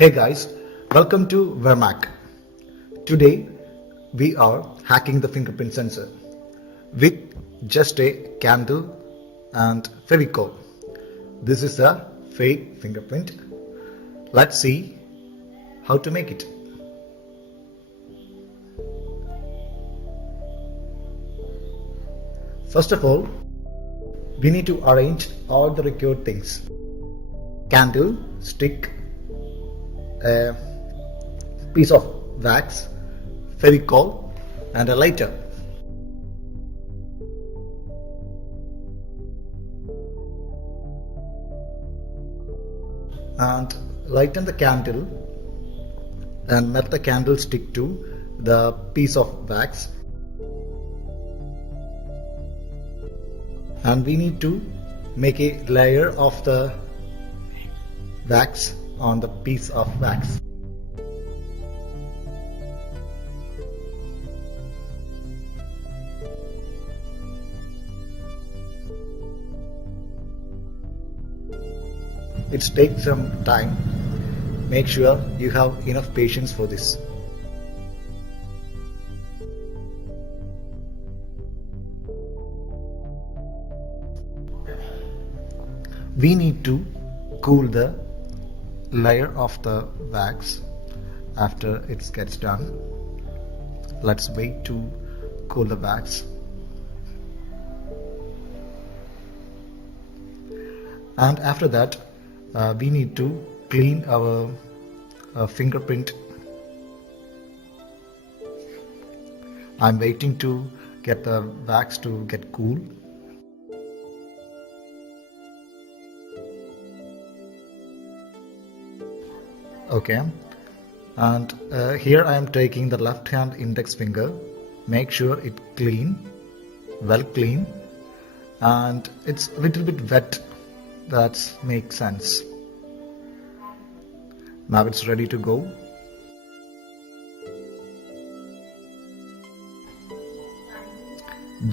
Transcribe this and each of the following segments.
Hey guys, welcome to Vermaak. Today we are hacking the fingerprint sensor with just a candle and fevicol. This is a fake fingerprint. Let's see how to make it. First of all, we need to arrange all the required things. Candle, stick, a piece of wax, fevicol and a lighter. And lighten the candle and let the candle stick to the piece of wax. And we need to make a layer of the wax on the piece of wax. It takes some time. Make sure you have enough patience for this. We need to cool the layer of the wax after it gets done. Let's wait to cool the wax. And after that, we need to clean our fingerprint. I'm waiting to get the wax to get cool. Okay, and here I am taking the left hand index finger. Make sure it clean, well clean, and it's a little bit wet. That makes sense. Now it's ready to go.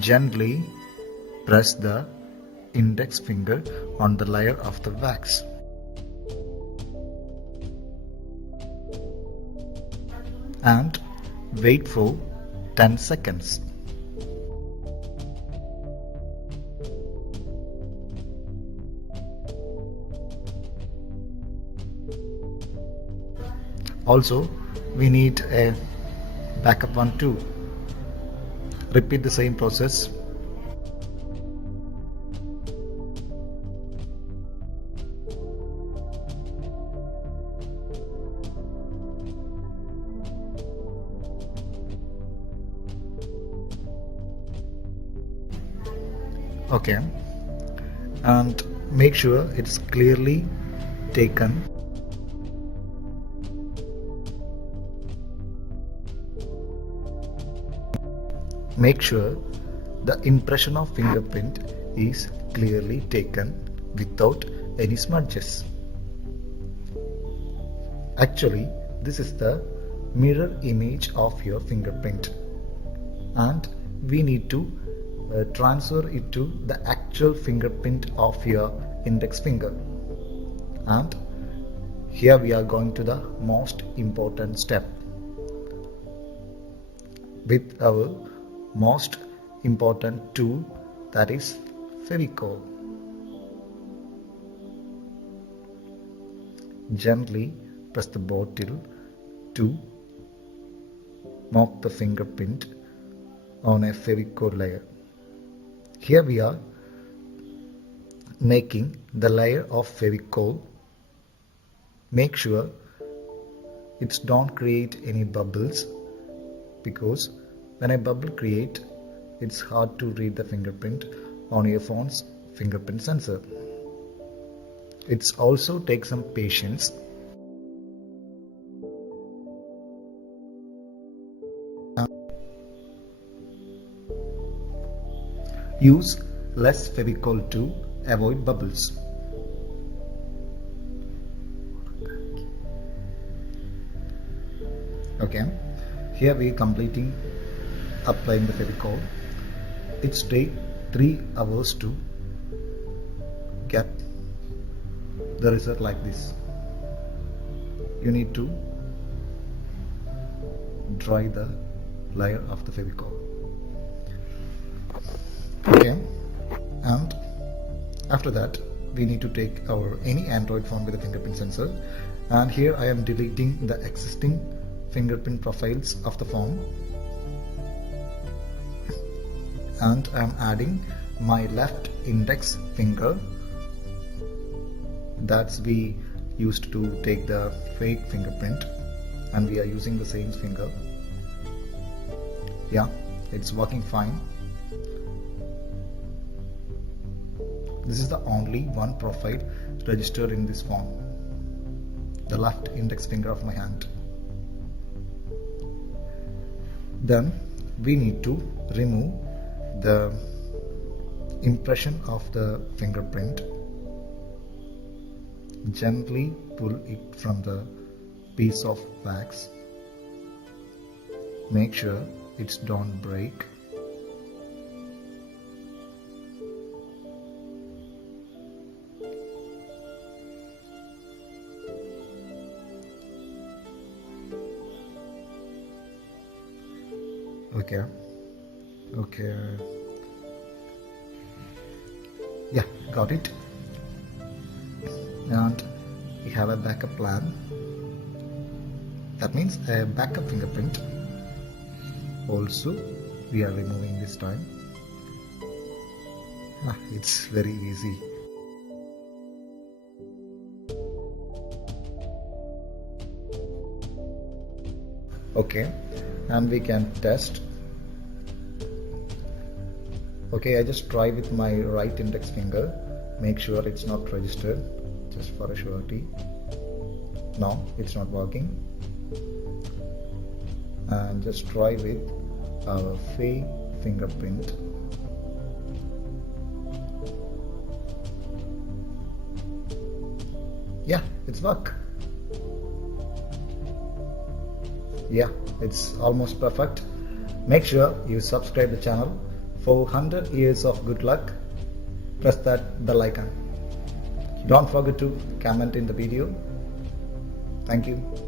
Gently press the index finger on the layer of the wax. And wait for 10 seconds. Also, we need a backup one too. Repeat the same process. Okay, and make sure it's clearly taken. Make sure the impression of fingerprint is clearly taken without any smudges. Actually, this is the mirror image of your fingerprint, and we need to transfer it to the actual fingerprint of your index finger. And here we are going to the most important step with our most important tool, that is fevicol. Gently press the bottle to mark the fingerprint on a fevicol layer. Here we are making the layer of fevicol. Make sure it don't create any bubbles, because when a bubble create, it's hard to read the fingerprint on your phone's fingerprint sensor. It's also takes some patience. Use less fevicol to avoid bubbles. Okay, here we are completing applying the fevicol. It takes 3 hours to get the result like this. you need to dry the layer of the fevicol. Okay, and after that we need to take our any Android phone with a fingerprint sensor, and here I am deleting the existing fingerprint profiles of the phone, and I am adding my left index finger that we used to take the fake fingerprint, and we are using the same finger. Yeah, it's working fine. This is the only one profile registered in this phone, the left index finger of my hand. Then we need to remove the impression of the fingerprint. Gently pull it from the piece of wax. Make sure it don't break. Okay. Yeah, got it. And we have a backup plan. That means a backup fingerprint. Also, we are removing this time. It's very easy. Okay, and we can test. Okay, I just try with my right index finger. Make sure it's not registered, just for a surety. No, it's not working. And just try with our fake fingerprint. Yeah, it's work. Yeah, it's almost perfect. Make sure you subscribe the channel for 100 years of good luck. Press that bell icon. Don't forget to comment in the video. Thank you.